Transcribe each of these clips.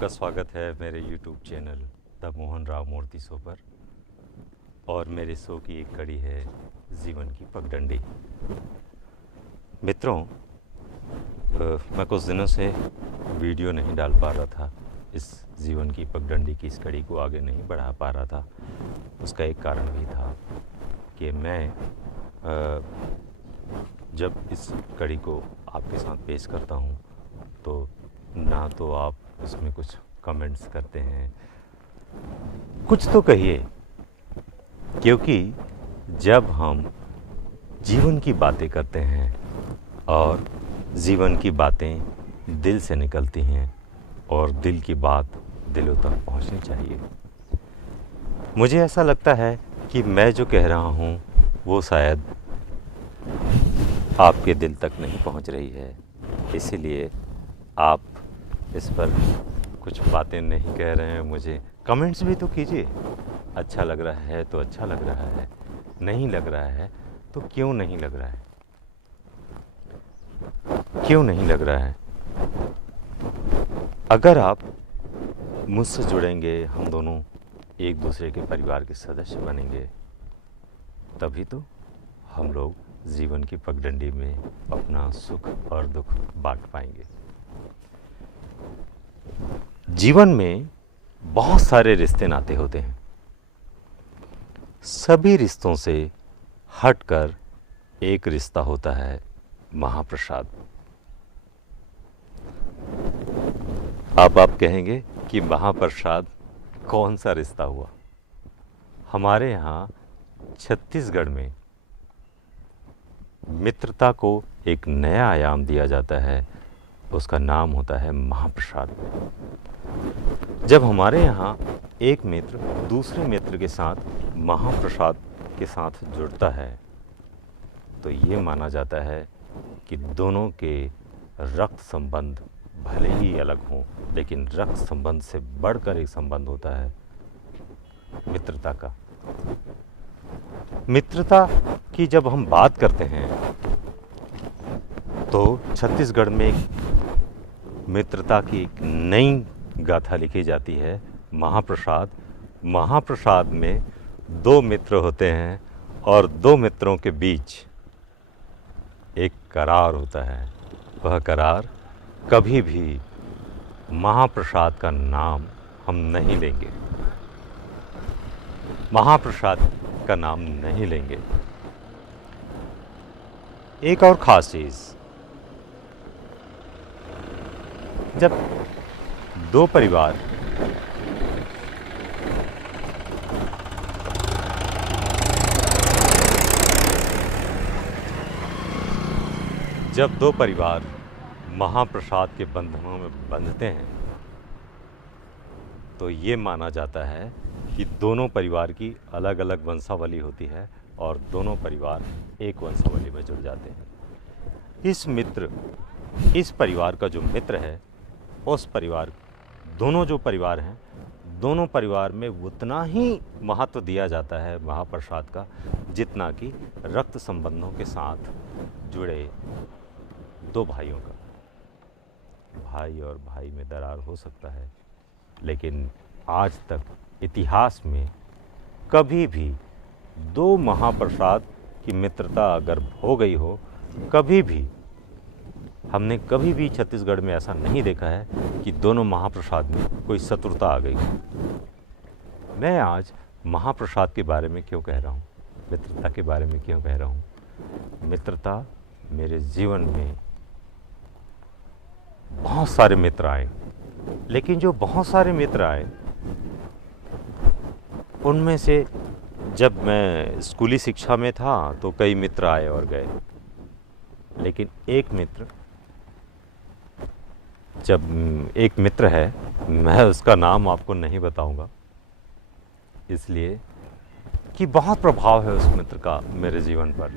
आपका स्वागत है मेरे YouTube channel the Mohan Rao Murthy show पर। और मेरे शो की एक कड़ी है जीवन की पगडंडी। मित्रों, मैं कुछ दिनों से वीडियो नहीं डाल पा रहा था। इस जीवन की पगडंडी की इस कड़ी को आगे नहीं बढ़ा पा रहा था। उसका एक कारण भी था कि मैं जब इस कड़ी को आपके साथ पेश करता हूँ तो ना तो आप उसमें कुछ कमेंट्स करते हैं, कुछ तो कहिए, क्योंकि जब हम जीवन की बातें करते हैं और जीवन की बातें दिल से निकलती हैं और दिल की बात दिलों तक पहुंचनी चाहिए। मुझे ऐसा लगता है कि मैं जो कह रहा हूं वो शायद आपके दिल तक नहीं पहुंच रही है, इसीलिए आप इस पर कुछ बातें नहीं कह रहे हैं। मुझे कमेंट्स भी तो कीजिए। अच्छा लग रहा है तो अच्छा लग रहा है, नहीं लग रहा है तो क्यों नहीं लग रहा है, क्यों नहीं लग रहा है। अगर आप मुझसे जुड़ेंगे, हम दोनों एक दूसरे के परिवार के सदस्य बनेंगे, तभी तो हम लोग जीवन की पगडंडी में अपना सुख और दुख बांट पाएंगे। जीवन में बहुत सारे रिश्ते नाते होते हैं। सभी रिश्तों से हटकर एक रिश्ता होता है महाप्रसाद। अब आप कहेंगे कि महाप्रसाद कौन सा रिश्ता हुआ? हमारे यहाँ छत्तीसगढ़ में मित्रता को एक नया आयाम दिया जाता है, उसका नाम होता है महाप्रसाद। जब हमारे यहाँ एक मित्र दूसरे मित्र के साथ महाप्रसाद के साथ जुड़ता है तो ये माना जाता है कि दोनों के रक्त संबंध भले ही अलग हों, लेकिन रक्त संबंध से बढ़कर एक संबंध होता है मित्रता का। मित्रता की जब हम बात करते हैं तो छत्तीसगढ़ में मित्रता की एक नई गाथा लिखी जाती है, महाप्रसाद। महाप्रसाद में दो मित्र होते हैं और दो मित्रों के बीच एक करार होता है। वह करार, कभी भी महाप्रसाद का नाम हम नहीं लेंगे, महाप्रसाद का नाम नहीं लेंगे। एक और ख़ास चीज़, जब दो परिवार महाप्रसाद के बंधनों में बंधते हैं तो ये माना जाता है कि दोनों परिवार की अलग अलग वंशावली होती है और दोनों परिवार एक वंशावली में जुड़ जाते हैं। इस परिवार का जो मित्र है, उस परिवार, दोनों जो परिवार हैं, दोनों परिवार में उतना ही महत्व दिया जाता है महाप्रसाद का जितना कि रक्त संबंधों के साथ जुड़े दो भाइयों का। भाई और भाई में दरार हो सकता है, लेकिन आज तक इतिहास में कभी भी दो महाप्रसाद की मित्रता अगर हो गई हो, हमने कभी भी छत्तीसगढ़ में ऐसा नहीं देखा है कि दोनों महाप्रसाद में कोई शत्रुता आ गई। मैं आज महाप्रसाद के बारे में क्यों कह रहा हूँ, मित्रता के बारे में क्यों कह रहा हूँ? मित्रता, मेरे जीवन में बहुत सारे मित्र आए, लेकिन जो बहुत सारे मित्र आए उनमें से जब मैं स्कूली शिक्षा में था तो कई मित्र आए और गए, लेकिन एक मित्र है, मैं उसका नाम आपको नहीं बताऊंगा, इसलिए कि बहुत प्रभाव है उस मित्र का मेरे जीवन पर।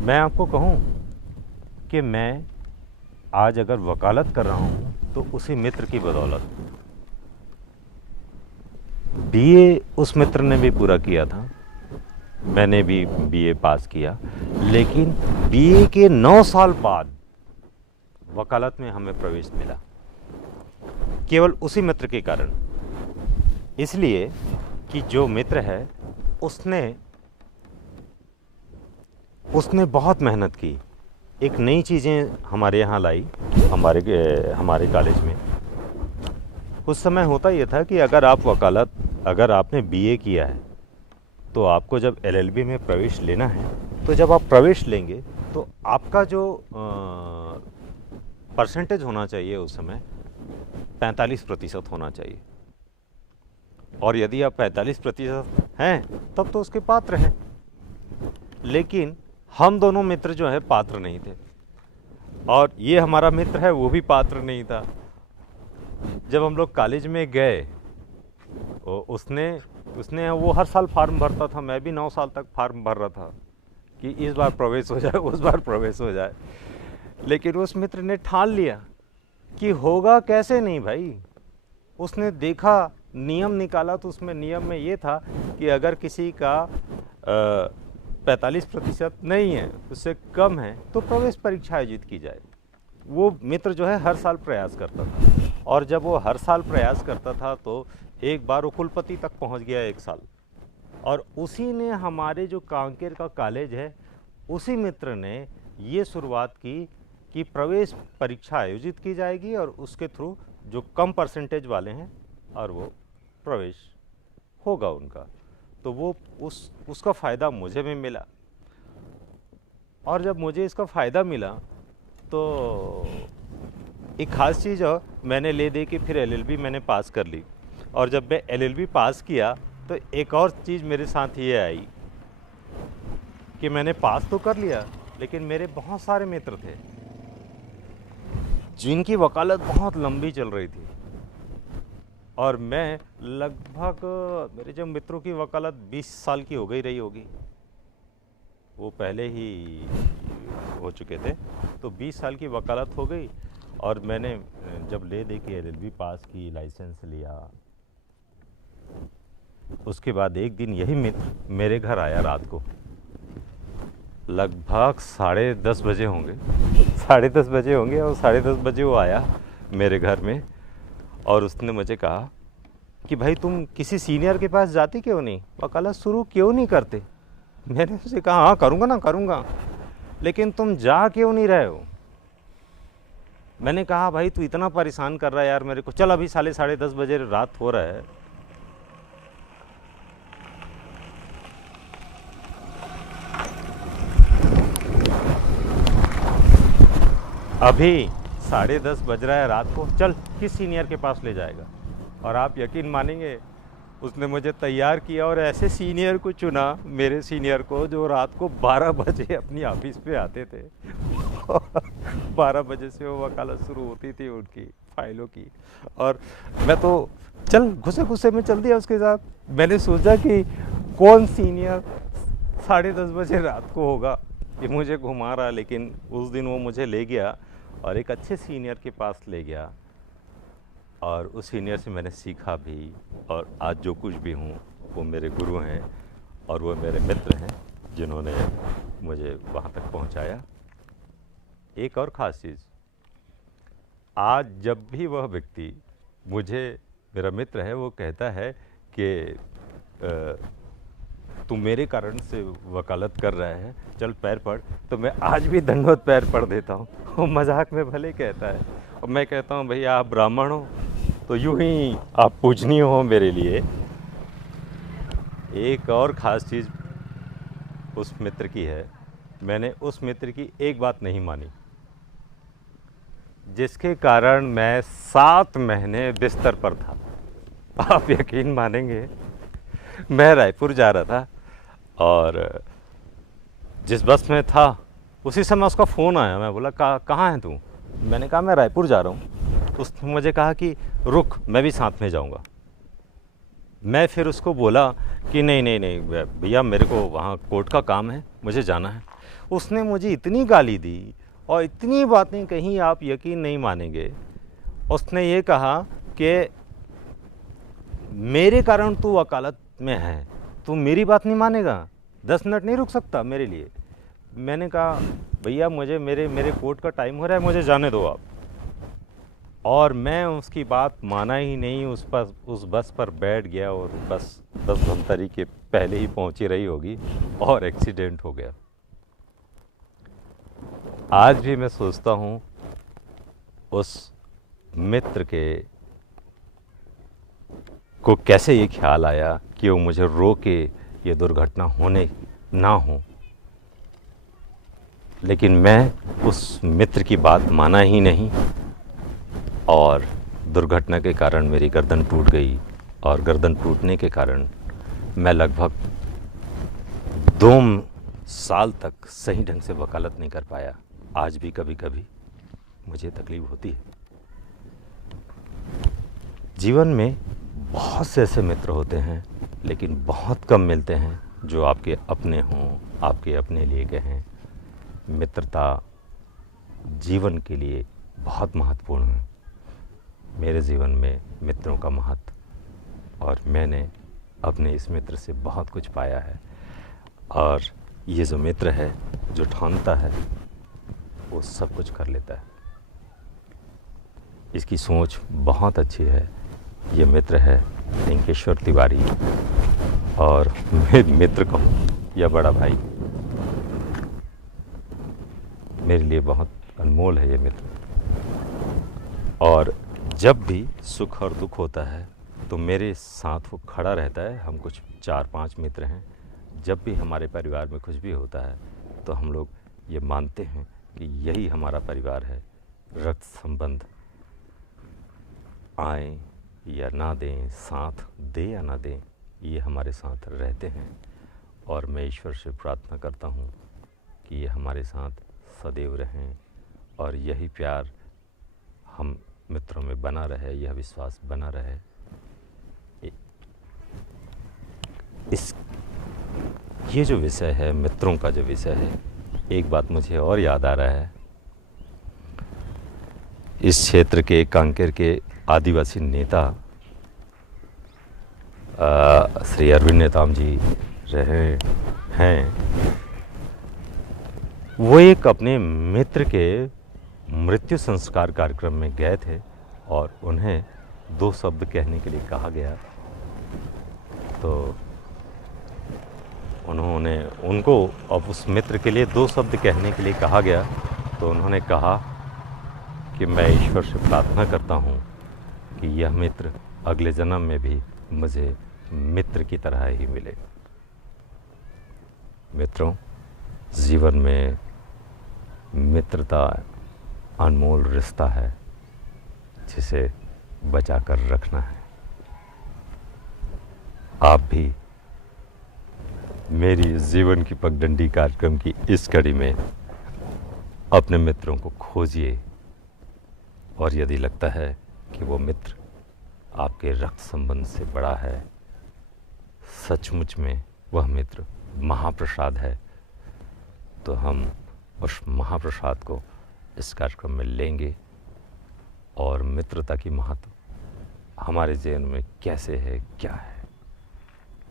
मैं आपको कहूं कि मैं आज अगर वकालत कर रहा हूं तो उसी मित्र की बदौलत। बीए उस मित्र ने भी पूरा किया था, मैंने भी बीए पास किया, लेकिन बीए के 9 साल बाद वकालत में हमें प्रवेश मिला, केवल उसी मित्र के कारण। इसलिए कि जो मित्र है उसने बहुत मेहनत की, एक नई चीज़ें हमारे यहाँ लाई, हमारे कॉलेज में। उस समय होता ये था कि अगर आपने बीए किया है तो आपको जब एलएलबी में प्रवेश लेना है, तो जब आप प्रवेश लेंगे तो आपका जो परसेंटेज होना चाहिए उस समय 45% होना चाहिए, और यदि आप 45% हैं तब तो उसके पात्र हैं। लेकिन हम दोनों मित्र जो है पात्र नहीं थे, और ये हमारा मित्र है वो भी पात्र नहीं था। जब हम लोग कॉलेज में गए, उसने वो हर साल फार्म भरता था, मैं भी 9 साल तक फार्म भर रहा था कि इस बार प्रवेश हो जाए, उस बार प्रवेश हो जाए। लेकिन उस मित्र ने ठान लिया कि होगा कैसे नहीं भाई। उसने देखा, नियम निकाला, तो उसमें नियम में ये था कि अगर किसी का 45% नहीं है, उससे कम है, तो प्रवेश परीक्षा आयोजित की जाए। वो मित्र जो है हर साल प्रयास करता था, और जब वो हर साल प्रयास करता था तो एक बार वो कुलपति तक पहुंच गया 1 साल, और उसी ने हमारे जो कांकेर का कॉलेज है, उसी मित्र ने ये शुरुआत की कि प्रवेश परीक्षा आयोजित की जाएगी, और उसके थ्रू जो कम परसेंटेज वाले हैं और वो प्रवेश होगा उनका। तो वो उसका फ़ायदा मुझे भी मिला, और जब मुझे इसका फ़ायदा मिला तो एक ख़ास चीज़ और मैंने ले दे के फिर एलएलबी मैंने पास कर ली। और जब मैं एलएलबी पास किया तो एक और चीज़ मेरे साथ ये आई कि मैंने पास तो कर लिया, लेकिन मेरे बहुत सारे मित्र थे जिनकी वकालत बहुत लंबी चल रही थी, और मैं लगभग, मेरे जब मित्रों की वकालत 20 साल की हो गई रही होगी, वो पहले ही हो चुके थे, तो 20 साल की वकालत हो गई। और मैंने जब ले दे के एलएलबी पास की, लाइसेंस लिया, उसके बाद एक दिन यही मित्र मेरे घर आया रात को, लगभग 10:30 बजे होंगे, 10:30 बजे होंगे, और 10:30 बजे वो आया मेरे घर में, और उसने मुझे कहा कि भाई तुम किसी सीनियर के पास जाते क्यों नहीं, वकालत शुरू क्यों नहीं करते। मैंने उससे कहा हाँ करूँगा ना, करूँगा, लेकिन तुम जा क्यों नहीं रहे हो। मैंने कहा भाई तू इतना परेशान कर रहा है यार मेरे को, चल अभी 10:30 बजे रात हो रहा है, अभी 10:30 बज रहा है रात को, चल किस सीनियर के पास ले जाएगा। और आप यकीन मानेंगे, उसने मुझे तैयार किया और ऐसे सीनियर को चुना, मेरे सीनियर को, जो रात को 12 बजे अपनी ऑफिस पे आते थे 12 बजे से वो वकालत शुरू होती थी उनकी फाइलों की, और मैं तो चल गुस्से में चल दिया उसके साथ। मैंने सोचा कि कौन सीनियर 10:30 बजे रात को होगा कि मुझे घुमा रहा, लेकिन उस दिन वो मुझे ले गया और एक अच्छे सीनियर के पास ले गया, और उस सीनियर से मैंने सीखा भी, और आज जो कुछ भी हूँ वो मेरे गुरु हैं और वो मेरे मित्र हैं जिन्होंने मुझे वहाँ तक पहुँचाया। एक और ख़ास चीज़, आज जब भी वह व्यक्ति मुझे, मेरा मित्र है, वो कहता है कि तू मेरे कारण से वकालत कर रहा है, चल पैर पड़, तो मैं आज भी दंडवत पैर पड़ देता हूँ। वो मजाक में भले कहता है, और मैं कहता हूँ भैया आप ब्राह्मण हो तो यूं ही आप पूजनीय हो मेरे लिए। एक और ख़ास चीज़ उस मित्र की है, मैंने उस मित्र की एक बात नहीं मानी, जिसके कारण मैं 7 महीने बिस्तर पर था। आप यकीन मानेंगे, मैं रायपुर जा रहा था और जिस बस में था उसी समय उसका फ़ोन आया। मैं बोला कहाँ है तू? मैंने कहा मैं रायपुर जा रहा हूँ। तो उसने मुझे कहा कि रुक, मैं भी साथ में जाऊँगा। मैं फिर उसको बोला कि नहीं भैया, मेरे को वहाँ कोर्ट का काम है, मुझे जाना है। उसने मुझे इतनी गाली दी और इतनी बातें कहीं, आप यकीन नहीं मानेंगे। उसने ये कहा कि मेरे कारण तू वकालत में है, तू मेरी बात नहीं मानेगा, 10 मिनट नहीं रुक सकता मेरे लिए। मैंने कहा भैया मुझे मेरे मेरे कोर्ट का टाइम हो रहा है, मुझे जाने दो आप। और मैं उसकी बात माना ही नहीं, उस बस पर बैठ गया और बस 10 धमतरी के पहले ही पहुंची रही होगी और एक्सीडेंट हो गया। आज भी मैं सोचता हूँ उस मित्र के को कैसे ये ख्याल आया कि वो मुझे रोके ये दुर्घटना होने ना हो, लेकिन मैं उस मित्र की बात माना ही नहीं और दुर्घटना के कारण मेरी गर्दन टूट गई। और गर्दन टूटने के कारण मैं लगभग 2 साल तक सही ढंग से वकालत नहीं कर पाया। आज भी कभी कभी मुझे तकलीफ़ होती है। जीवन में बहुत से ऐसे मित्र होते हैं, लेकिन बहुत कम मिलते हैं जो आपके अपने हों, आपके अपने लिए कहें। मित्रता जीवन के लिए बहुत महत्वपूर्ण है। मेरे जीवन में मित्रों का महत्व, और मैंने अपने इस मित्र से बहुत कुछ पाया है। और ये जो मित्र है, जो ठानता है, वो सब कुछ कर लेता है। इसकी सोच बहुत अच्छी है। ये मित्र है पिंकेश्वर तिवारी, और मैं मित्र कहूँ या बड़ा भाई, मेरे लिए बहुत अनमोल है ये मित्र। और जब भी सुख और दुख होता है तो मेरे साथ वो खड़ा रहता है। हम कुछ 4-5 मित्र हैं। जब भी हमारे परिवार में कुछ भी होता है तो हम लोग ये मानते हैं कि यही हमारा परिवार है। रक्त संबंध आए या ना दें, साथ दे या ना दें, ये हमारे साथ रहते हैं। और मैं ईश्वर से प्रार्थना करता हूँ कि ये हमारे साथ सदैव रहें और यही प्यार हम मित्रों में बना रहे, यह विश्वास बना रहे। ये जो विषय है, मित्रों का जो विषय है, एक बात मुझे और याद आ रहा है। इस क्षेत्र के कांकेर के आदिवासी नेता श्री अरविंद नेताम जी रहे हैं। वो एक अपने मित्र के मृत्यु संस्कार कार्यक्रम में गए थे और उन्हें 2 शब्द कहने के लिए कहा गया। तो उनको अब उस मित्र के लिए 2 शब्द कहने के लिए कहा गया। तो उन्होंने कहा कि मैं ईश्वर से प्रार्थना करता हूँ कि यह मित्र अगले जन्म में भी मुझे मित्र की तरह ही मिले। मित्रों, जीवन में मित्रता अनमोल रिश्ता है जिसे बचा कर रखना है। आप भी मेरी जीवन की पगडंडी कार्यक्रम की इस कड़ी में अपने मित्रों को खोजिए, और यदि लगता है कि वो मित्र आपके रक्त संबंध से बड़ा है, सचमुच में वह मित्र महाप्रसाद है, तो हम उस महाप्रसाद को इस कार्यक्रम में लेंगे और मित्रता की महत्व हमारे जीवन में कैसे है, क्या है।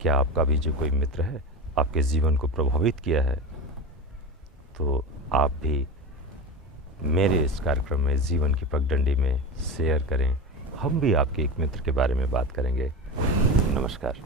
क्या आपका भी जो कोई मित्र है आपके जीवन को प्रभावित किया है, तो आप भी मेरे इस कार्यक्रम में जीवन की पगडंडी में शेयर करें। हम भी आपके एक मित्र के बारे में बात करेंगे। नमस्कार।